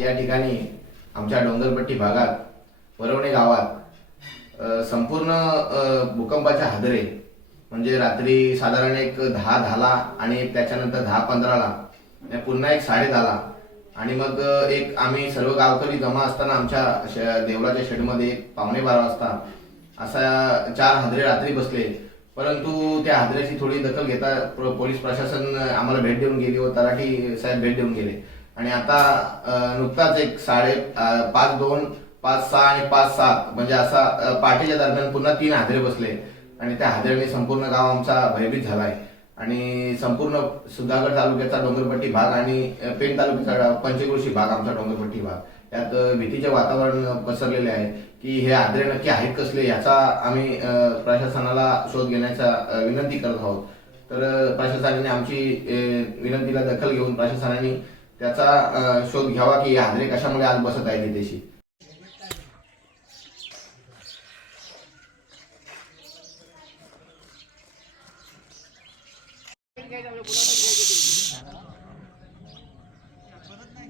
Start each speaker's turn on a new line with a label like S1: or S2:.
S1: या ठिकाणी आमच्या डोंगरपट्टी भागात वरवणे गावात संपूर्ण भूकंपाचे हादरे म्हणजे रात्री साधारण एक दहा दहाला आणि त्याच्यानंतर दहा पंधराला पुन्हा एक साडे दहाला आणि मग एक आम्ही सर्व गावकरी जमा असताना आमच्या देवळाच्या शेडमध्ये एक पावणे बारा वाजता असा चार हादरे रात्री बसले. परंतु त्या हादऱ्याची थोडी दखल घेता पोलीस प्रशासन आम्हाला भेट देऊन गेली व तलाठी साहेब भेट देऊन गेले. आणि आता नुकताच एक साडे पाच दोन पाच सहा आणि पाच सात म्हणजे असा पाठीच्या पहाटेच्या दरम्यान पुन्हा तीन हादरे बसले. आणि त्या हादऱ्याने संपूर्ण गाव आमचा भयभीत झालाय आणि संपूर्ण सुधागड तालुक्याचा डोंगरपट्टी भाग आणि पेण तालुक्याचा पंचकृषी भाग आमचा डोंगरपट्टी भाग. यात भीतीचे वातावरण पसरलेले आहे की हे आद्रे नक्की आहेत कसले याचा आम्ही प्रशासनाला शोध घेण्याचा विनंती करत आहोत. तर प्रशासनाने आमची विनंतीला दखल घेऊन प्रशासनाने त्याचा शोध घ्यावा की हे आद्रे कशामुळे आज बसत आहेत नाही